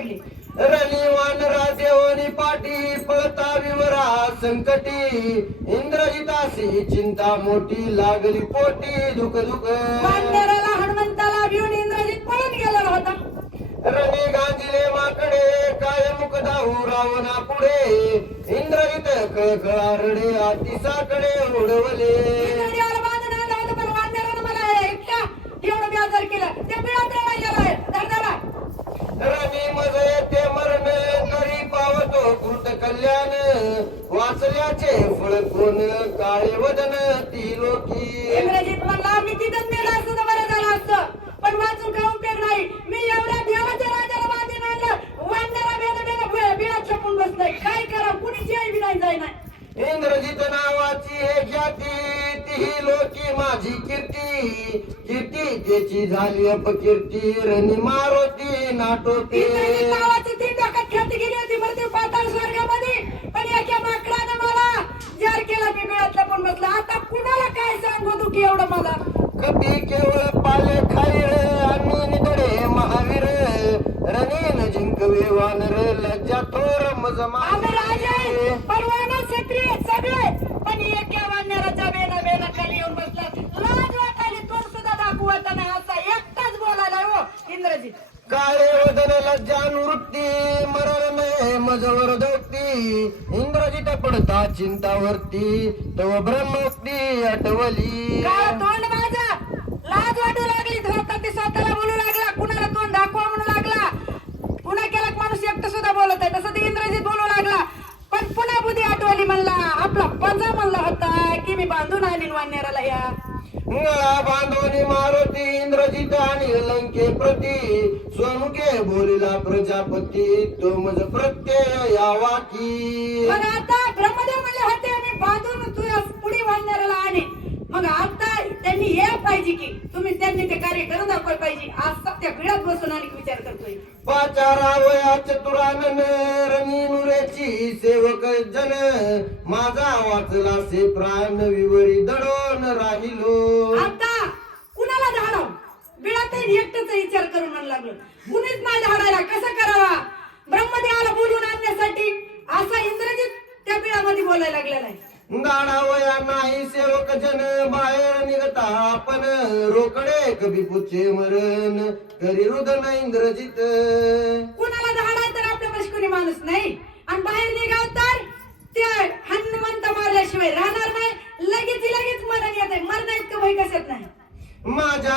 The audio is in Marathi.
पडली. रनिवान राजेवनी पाठी पळता विवरा संकटी. इंद्रजितासी चिंता मोठी लागली पोटी दुख दुख. वानराला हनुमंताला भिवून इंद्रजित पळून गेलेला होता. रणी गांजिले माकडे काय मुख दाहू रावणा पुढे इंद्रजित कळकळा रडे आतिसाकडे उडवले इंद्रदेवाला बांधून आणलं होतं, पण वानरानं मला एकट्या एवढं बेजार केलं ते बिळात गेलाय धरधारा रणी मज येते मरण तरी पावतो कृत कल्याण वाचल्याचे फळ कोण काळे वदन ती लोकी इंग्रजीत म्हणला मी तिथंच मेला असतं तर बरं झालं असतं. पण वाचून काय उपयोग नाही. मी एवढ्या देवाच्या राजाला आणलं. बिळात छपून बसलंय. काय करा कुणीची आई बी नाही जाय नाही. इंद्रजित नावाची हे ख्याती तीही लोकी माझी कीर्ती. कीर्ती त्याची झाली अपकीर्ती. रणी मारोती नाटोती. नावाची तीन डोक्यात ख्याती गेली होती पाताळ स्वर्गामध्ये पण एका माकडानं मला जार केला मी बिळात लपून बसला आता कुणाला काय सांगू की एवढं मला? कपी केवळ पाले आणि निधडे महावीर. रणीन जिंकवे वानर लज्जा थोर मज आम्ही राजे परवाना क्षत्रिय सगळे. पण एक या वानराच्या बेना बेना खाली येऊन बसला लाज वाटायली तोंड सुद्धा दाखवत नाही असा एकटाच बोलायला इंद्रजीत काळे वदन लज्जा वृत्ती मरण नये मजवर दोक्ती इंद्रजित पडता चिंतावरती तव ब्रह्मोक्ती आठवली. काळा तोंड माझा. लाज वाटू लागली धरता ते स्वतःला बोलू लागला कुणाला तोंड दाखवा म्हणू लागला. पुन्हा केला माणूस एकटं सुद्धा बोलत आहे तसं ते इंद्रजीत बोलू लागला. पण पुन्हा बुद्धी आठवली म्हणला आपला पंजा म्हणला होता की मी बांधून आणीन वानराला या. गळा बांधवनी मारुती इंद्रजित आणि लंके प्रती स्वमुखे बोलिला प्रजापती तो मज प्रत्यय यावा की मग आता ब्रह्मदेव म्हणले होते मी बांधून तुझ्या पुढे वानराला आणीन. मग आता त्यांनी हे पाहिजे की तुम्ही त्यांनी ते कार्य करून दाखवायला पाहिजे. आज सत्य पिढ्यात बसून आणि विचार करतोय. पाचारावया चतुरानन रणी नुरेची सेवक जन माझा वाचला से प्राण विवरी दडोन राहिलो आता कुणाला झाडाव बिळात एकटच विचार करून म्हणू लागलो कुणीच नाही झाडायला कसं करावा? ब्रह्मदेवाला बोलून आणण्यासाठी असा इंद्रजित त्या बिळामध्ये बोलायला लागलेला आहे गाडावया नाही सेवक जन बाहेर निघता आपण. रोकडे कभी पुचे मरण करी रुदन इंद्रजित कुणाला झाडाय तर आपल्या पाशी कोणी माणूस नाही. आणि बाहेर निघाव तर ते हनुमंत मारल्याशिवाय राहणार नाही. लगेच लगेच मरण येत आहे मरण्यात भय कशात नाही? माझ्या